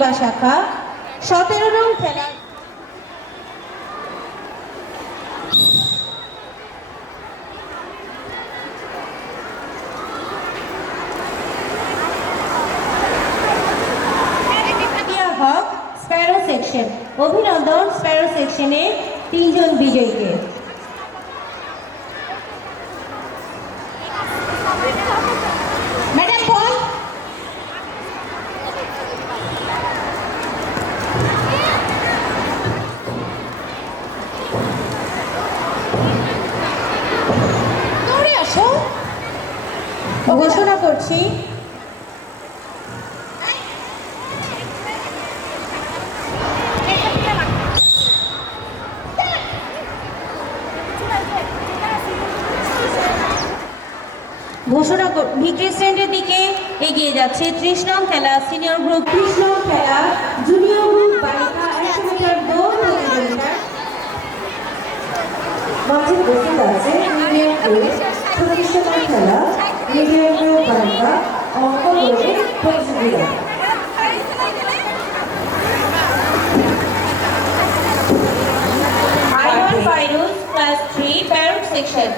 প্রতিভা শাখা 17 নং খেলা হক স্প্যারো সেকশন। অভিনন্দন স্প্যারো সেকশনে 3 জন বিজয়ীকে। ম্যাডাম বল। দৌড়ে আসো। ঘোষণা করছি ভিক্টরি স্ট্যান্ডের দিকে এগিয়ে যাচ্ছে 30 নং খেলা সিনিয়র গ্রুপ, 30 নং খেলা জুনিয়র গ্রুপ বালিকা 100 মিটার দৌড় প্রতিযোগিতা। মাঝে উপস্থিত আছে মিডিয়াম গ্রুপ 36 নং খেলা মিডিয়াম গ্রুপ বালিকা অঙ্ক দৌড়ে প্রতিযোগিতা। Aiman Fairuz class 3 parrot section.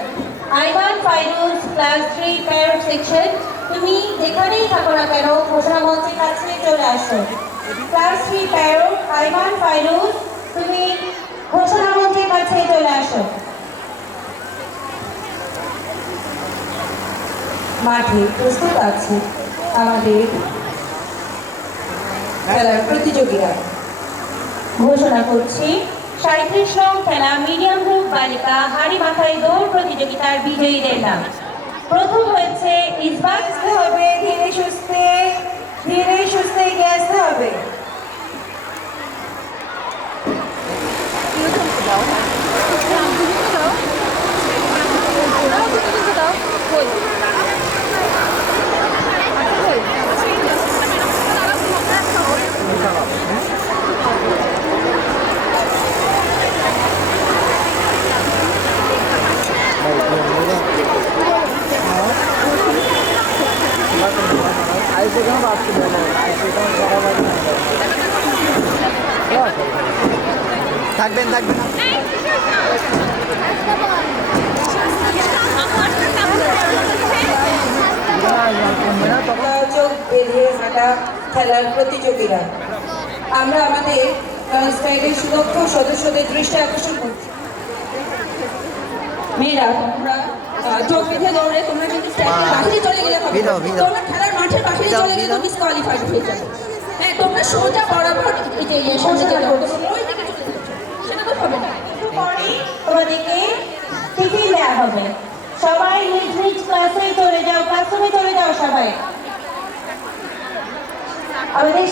Aiman Fairuz class 3 parrot section, তুমি যেখানেই থাকো না কেন ঘোষণা মঞ্চের কাছে চলে আসো। ক্লাস 3 প্যারট আইমান ফাইরুজ, তুমি ঘোষণা মঞ্চের কাছে চলে আসো। মাঠে প্রস্তুত আছে আমাদের খেলার প্রতিযোগীরা। ঘোষণা করছি 37 নং খেলা মিডিয়াম গ্রুপ বালিকা হাড়ি মাথায় দৌড় প্রতিযোগিতার বিজয়ীদের নাম। প্রথম হয়েছে ইসবাত। হবে ধীরে সুস্থে এগিয়ে আসতে হবে। থাকবেন চোখ বেঁধে হাঁটা খেলার প্রতিযোগীরা। আমরা আমাদের স্টাইলের সুদক্ষ সদস্যদের দৃষ্টি আকর্ষণ করছি। মেয়েরা তোমরা চোখ বেঁধে দৌড়ে তোমরা কিন্তু স্টাইলের বাহিরে চলে গেলে হবে। তোমরা খেলার মাঠের বাহিরে চলে গেলে তুমি ডিসকোয়ালিফাইড হয়ে যাবে। হ্যাঁ, তোমরা সোজা বরাবর এই যে সামনে চলে যাবে, ওই দিকে চলে যাচ্ছে, সেটা তো হবে না। একটু পরেই তোমাদেরকে টিফিন দেওয়া হবে। সবাই নিজ নিজ ক্লাসে চলে যাও, ক্লাসরুমে চলে যাও সবাই। আমাদের